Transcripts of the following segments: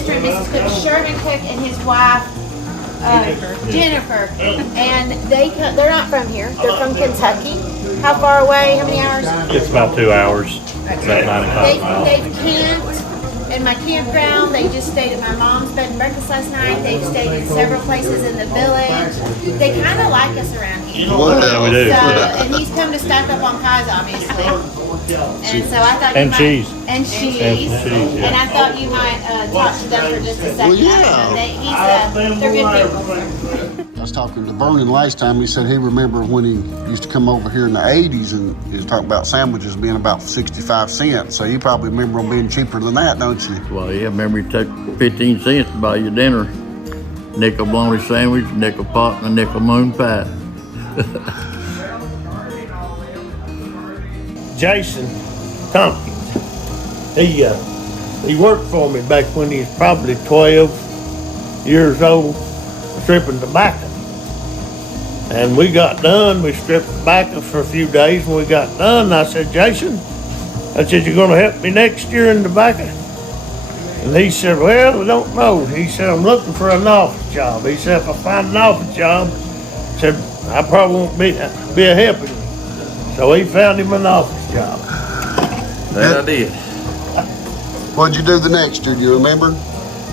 Mr. and Mrs. Sherman Cook and his wife, Jennifer. And they're not from here. They're from Kentucky. How far away? How many hours? It's about 2 hours. About 95 miles. They've camped in my campground. They just stayed at my mom's bed and breakfast last night. They've stayed in several places in the village. They kind of like us around here. Yeah, we do. So, and he's come to stock up on pies, obviously. And so I thought and cheese. And cheese. Yeah. And I thought you might talk to them for just a second. Well, yeah. They're good people. I was talking to Vernon last time. He said he remembered when he used to come over here in the 80s and he was talking about sandwiches being about 65 cents. So you probably remember them being cheaper than that, don't you? Well, yeah, remember you took 15 cents to buy your dinner. Nickel bologna sandwich, nickel pot, and a nickel moon pie. Jason Tompkins. He worked for me back when he was probably 12 years old, stripping tobacco. And we got done. We stripped tobacco for a few days. When we got done, I said, Jason, you're going to help me next year in tobacco? And he said, well, I don't know. He said, I'm looking for an office job. He said, if I find an office job, he said, I probably won't be a helping you. So he found him an office job. That I did. What'd you do the next year? Do you remember?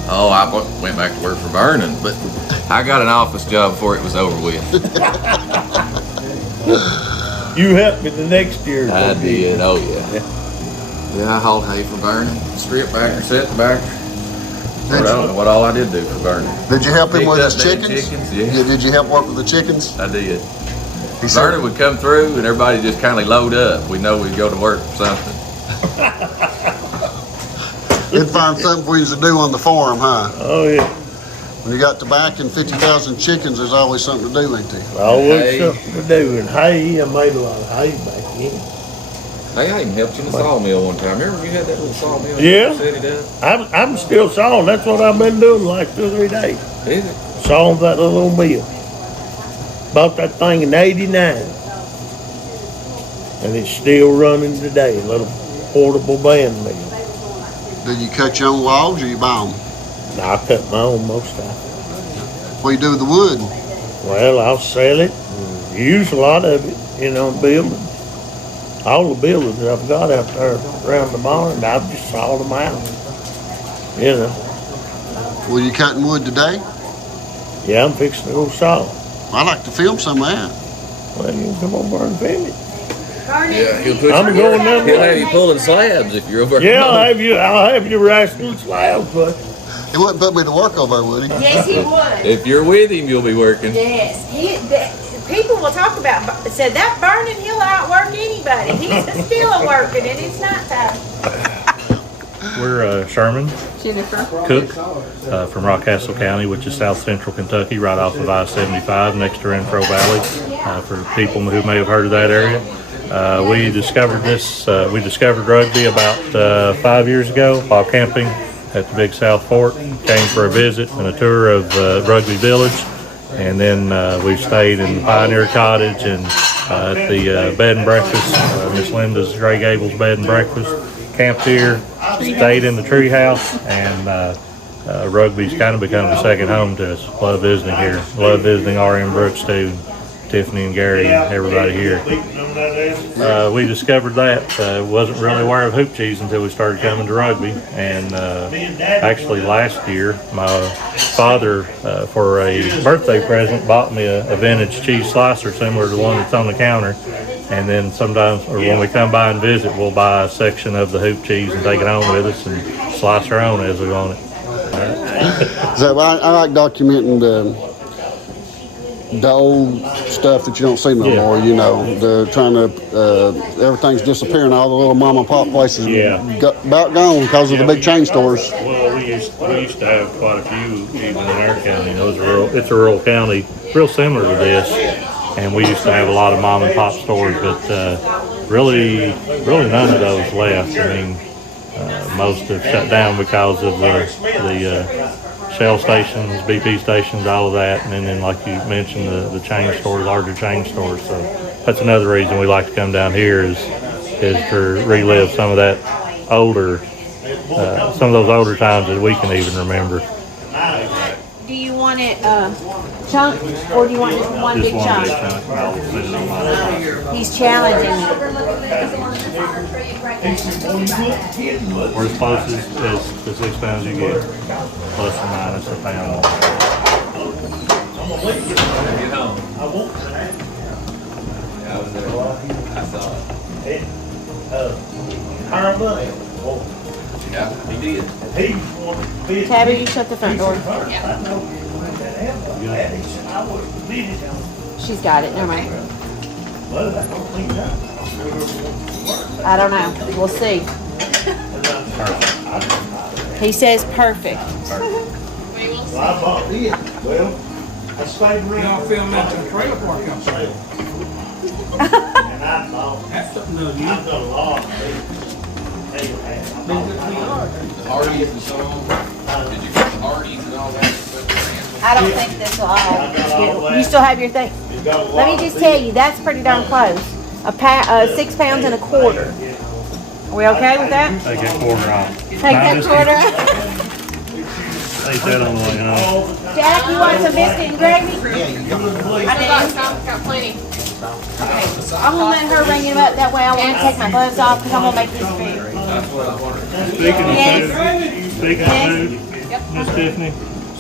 Oh, I went back to work for Vernon, but I got an office job before it was over with. You helped me the next year. I did, oh yeah. Yeah, I hauled hay for Vernon, strip back and set back. I don't know what all I did do for Vernon. Did you help him with his Picked up chickens? Yeah. Did you help work with the chickens? I did. He said, Vernon would come through and everybody just kind of load up. We know we'd go to work for something. he'd find something for you to do on the farm, huh? Oh yeah. When you got tobacco and 50,000 chickens, there's always something to do, ain't there? Always Hay. something to do. And hay, I made a lot of hay back then. Hey, I even helped you in the sawmill one time. Remember you had that little sawmill? Yeah. You said he done? I'm still sawing. That's what I've been doing like 2 or 3 days. Is it? Sawing that little mill. Bought that thing in '89. And it's still running today. A little portable band mill. Did you cut your own logs or you buy them? Now, I cut my own most of it. What do you do with the wood? Well, I'll sell it and use a lot of it, building. All the buildings I've got out there around the barn, I've just sawed them out. Were you cutting wood today? Yeah, I'm fixing to go saw. I'd like to film some of that. Well, you can come over and film it. Yeah, he'll put I'm going that He'll have way. you pulling slabs if you're over. Yeah, I'll have you rascal slabs, but He wouldn't put me to work over there, would he? Yes, he would. If you're with him, you'll be working. Yes. People will talk about, said that Vernon, he'll outwork anybody. He's still working and it's nighttime. We're Sherman Jennifer. Cook from Rockcastle County, which is south central Kentucky, right off of I-75 next to Renfro Valley. For people who may have heard of that area. We discovered Rugby about 5 years ago while camping at the Big South Fork. Came for a visit and a tour of Rugby Village, and then we stayed in the Pioneer Cottage and at the bed and breakfast, Miss Linda's Gray Gables bed and breakfast. Camped here, stayed in the tree house, and Rugby's kind of become a second home to us. Love visiting here. Love visiting R.M. Brooks too. Tiffany and Gary and everybody here. We discovered that. Wasn't really aware of hoop cheese until we started coming to Rugby. And actually last year, my father, for a birthday present, bought me a vintage cheese slicer similar to the one that's on the counter. And then sometimes, or when we come by and visit, we'll buy a section of the hoop cheese and take it home with us and slice our own as we want it. So I like documenting the old stuff that you don't see no more, the trying to, everything's disappearing. All the little mom and pop places about gone because of the big chain stores. Well, we used to have quite a few even in our county. It's a rural county, real similar to this. And we used to have a lot of mom and pop stores, but really none of those left. I mean, most have shut down because of the Shell stations, BP stations, all of that, and then like you mentioned, the chain stores, larger chain stores. So that's another reason we like to come down here is to relive some of that older some of those older times that we can even remember. Do you want it chunk or do you want just one Just big one chunk? big chunk. And I'll put it on mine. He's challenging me. We're as close as the 6 pounds you get, plus or minus a pound more. Yeah, he did. Tabby, you shut the front door. She's got it. Never mind. I don't know. We'll see. He says perfect. We will see. Y'all film at the trailer park up there. That's something unusual. Hardee's and so on. Did you get Hardee's and all that? I don't think this will all. You still have your thing. Let me just tell you, that's pretty darn close. 6 pounds and a quarter. Are we okay with that? Take that quarter off. Take that quarter. Take that on the way home. Jack, you want some biscuit and gravy? I did. Got plenty. I'm gonna let her ring him up. That way I won't take my gloves off because I'm gonna make this food. Speaking of food, Miss Tiffany,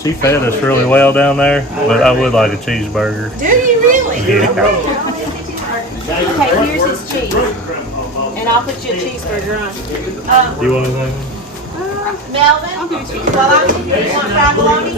she fed us really well down there, but I would like a cheeseburger. Do you really? Yeah. Okay, here's his cheese. And I'll put you a cheeseburger on. You want anything? Melvin? Well, you want fried bologna?